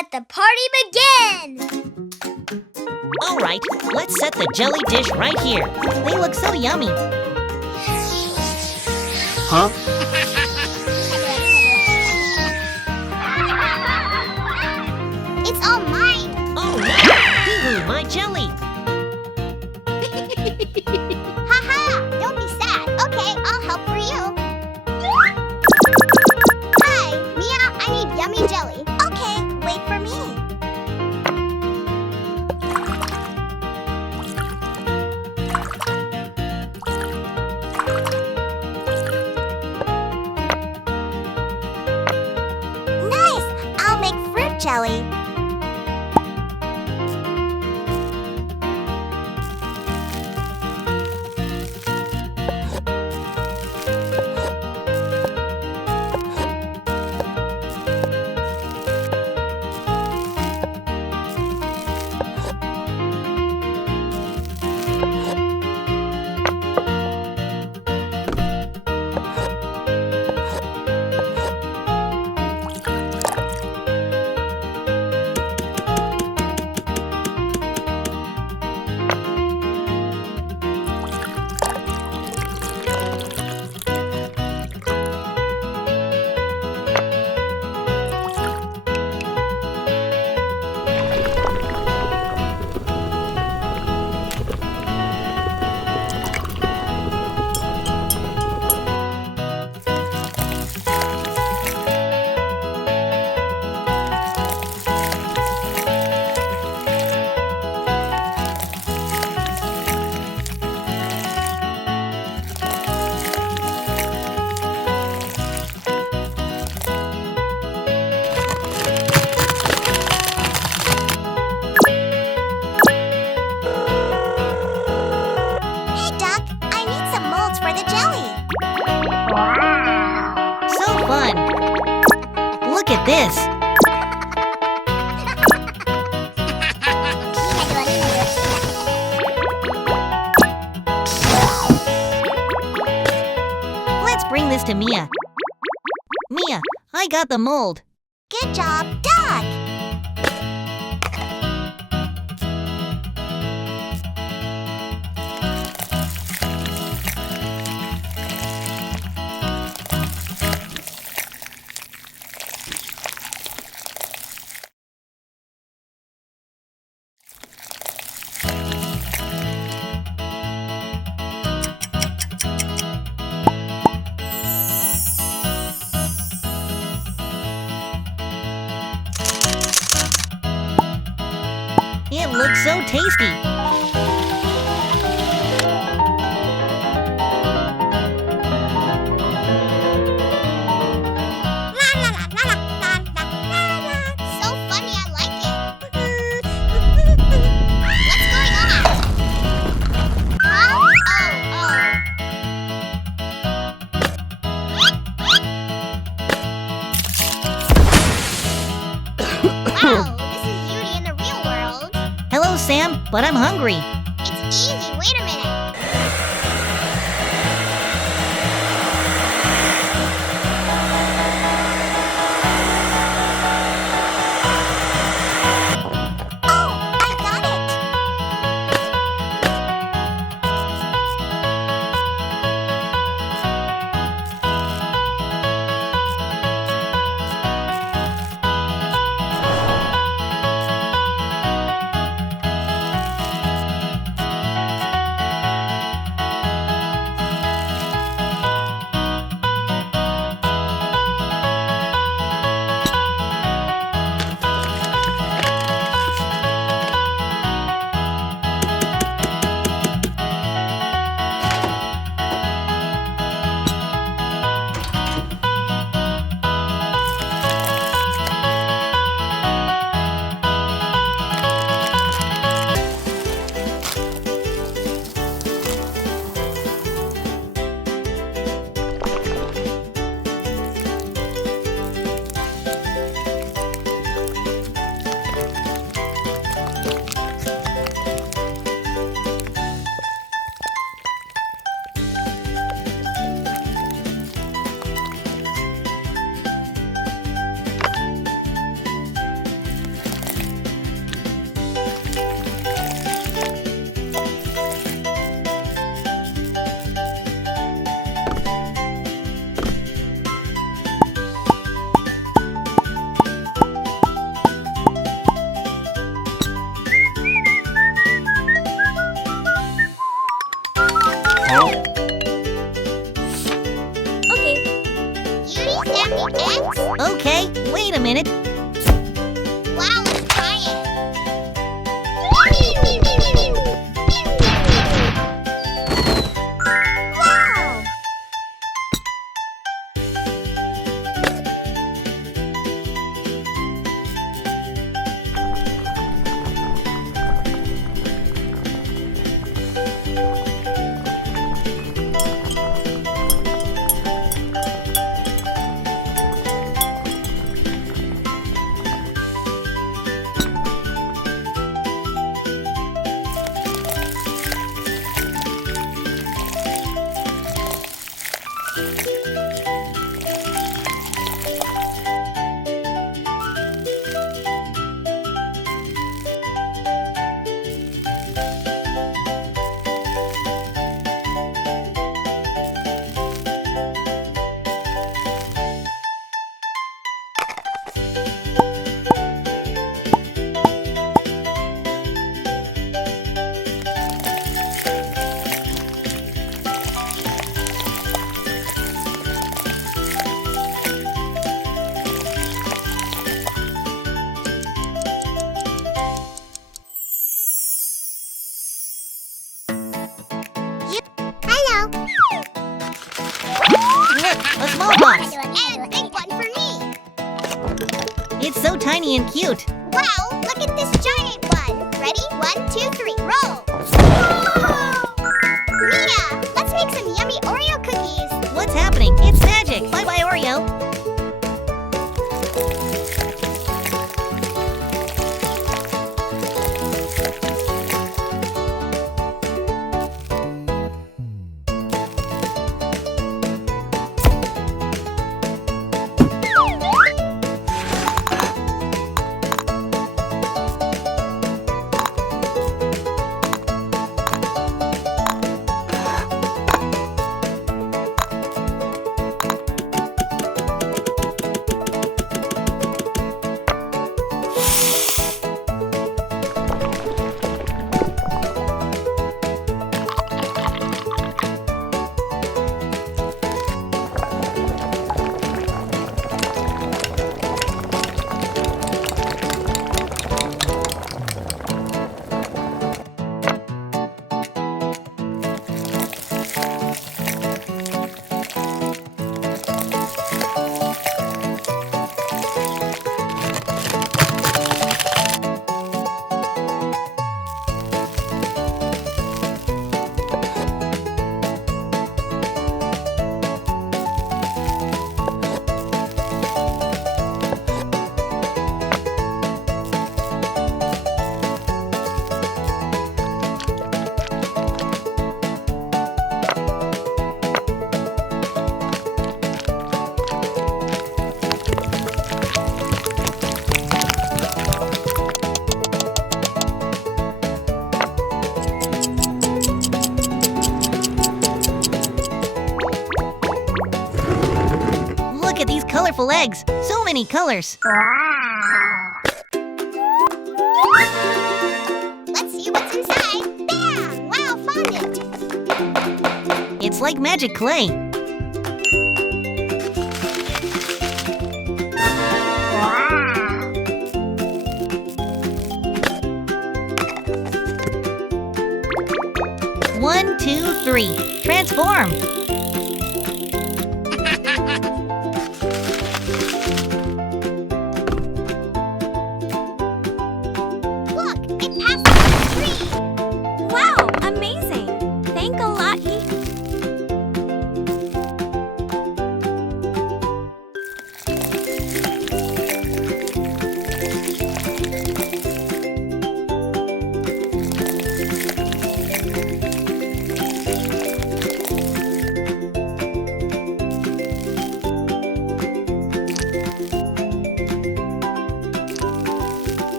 let the party begin! Alright, let's set the jelly dish right here. They look so yummy. Huh? It's all mine! Oh no! Hee-hoo, my jelly! Haha! Don't be sad. Okay, I'll help for you. Hi, Mia, I need yummy jelly. Okay, wait for me. Nice! I'll make fruit jelly. Look at this! Let's bring this to Mia. Mia, I got the mold. Good job, Doug! It looks so tasty. So funny, I like it. What's going on? Huh? Wow, this is Yuri in the real world. Hello, Sam, but I'm hungry. It's easy. Wait a minute. Oh, I got it. tiny and cute. Wow, look at this giant one. Ready? 1, 2, 3, roll. Mia, let's make some yummy Oreo cookies. What's happening? It's magic. Bye-bye, Oreo. Look at these colorful eggs. So many colors. Let's see what's inside. Bam! Wow, fondant. It's like magic clay. One, two, three. Transform. Look, it passed the screen. Wow, amazing! Thank a lot,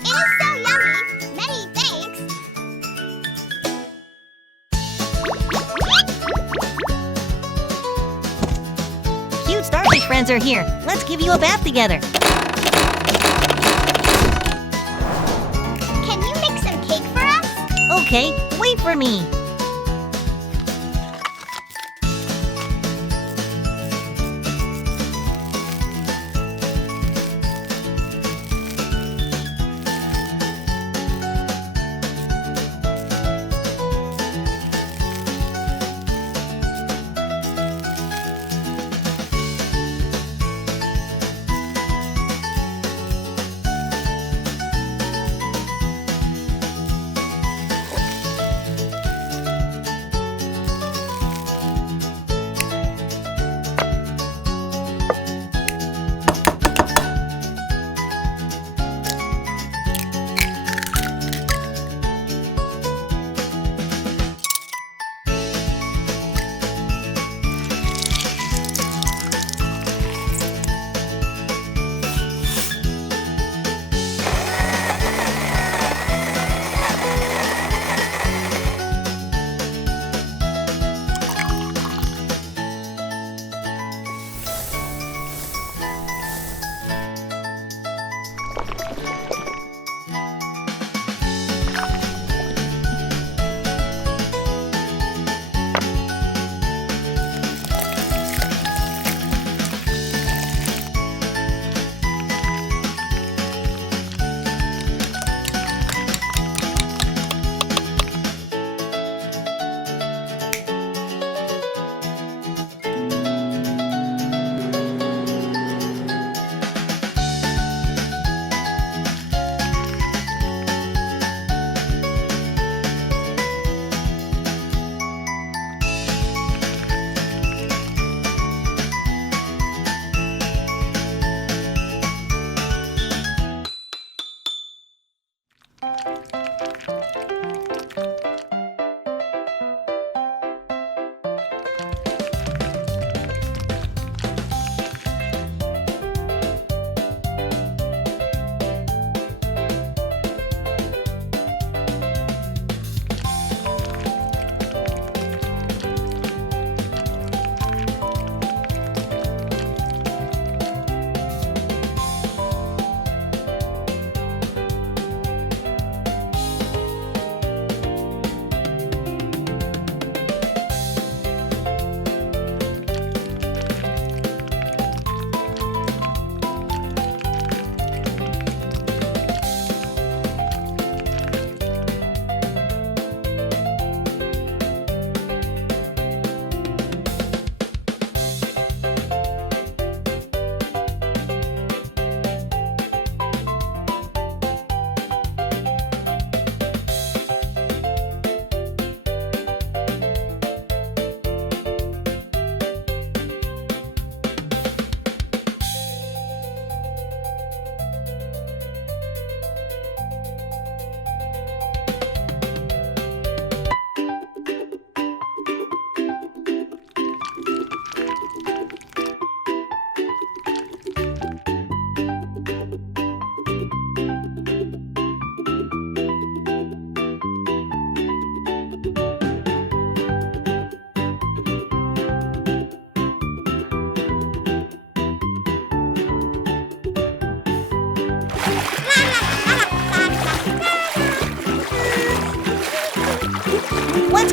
It is so yummy. Many thanks. Cute starfish friends are here. Let's give you a bath together. Can you make some cake for us? Okay, wait for me.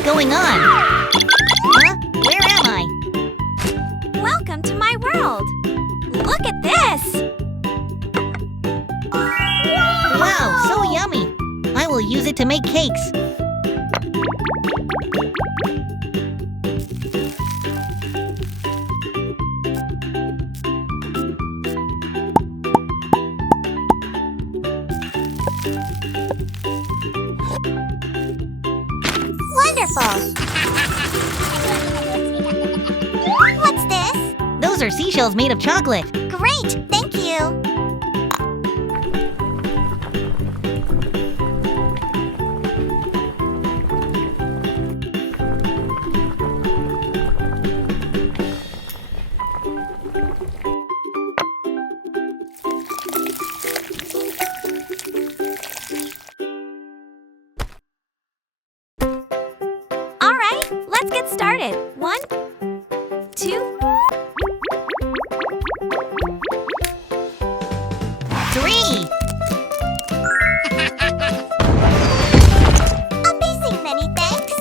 going on? Huh? Where am I? Welcome to my world. Look at this. Wow, so yummy! I will use it to make cakes. Wonderful. What's this? Those are seashells made of chocolate. Great, thank you. All right, let's get started. 1, 2, 3! Amazing, many thanks.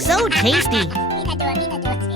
So tasty!